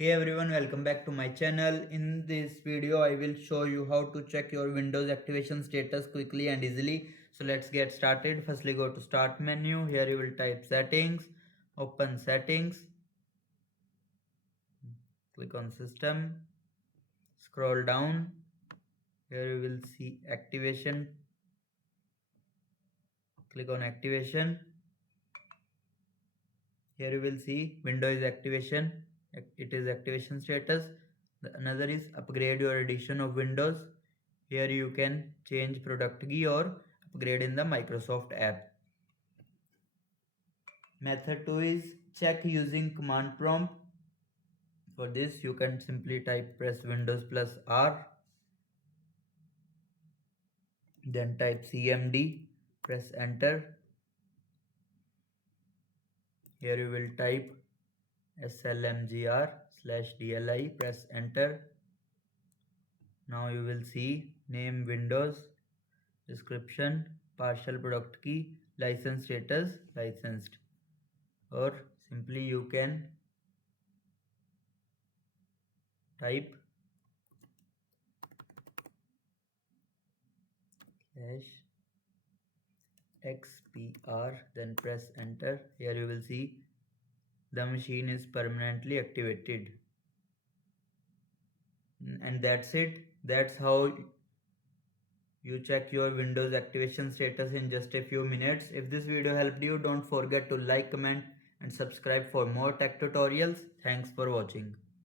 Hey everyone, welcome back to my channel. In this video, I will show you how to check your Windows activation status quickly and easily. So let's get started. Firstly, go to Start menu. Here you will type Settings, open Settings, click on System, scroll down. Here you will see Activation. Click on Activation. Here you will see Windows activation. It is activation status. Another is upgrade or addition of Windows. Here you can change product key or upgrade in the Microsoft app. Method 2 is check using command prompt. For this you can simply press Windows plus R, then type CMD, press enter. Here you will type slmgr/dli, press enter. Now you will see name Windows, description, partial product key, license status, licensed, or simply you can type /xpr, then press enter. Here you will see the machine is permanently activated. And that's it. That's how you check your Windows activation status in just a few minutes. If this video helped you, don't forget to like, comment and subscribe for more tech tutorials. Thanks for watching.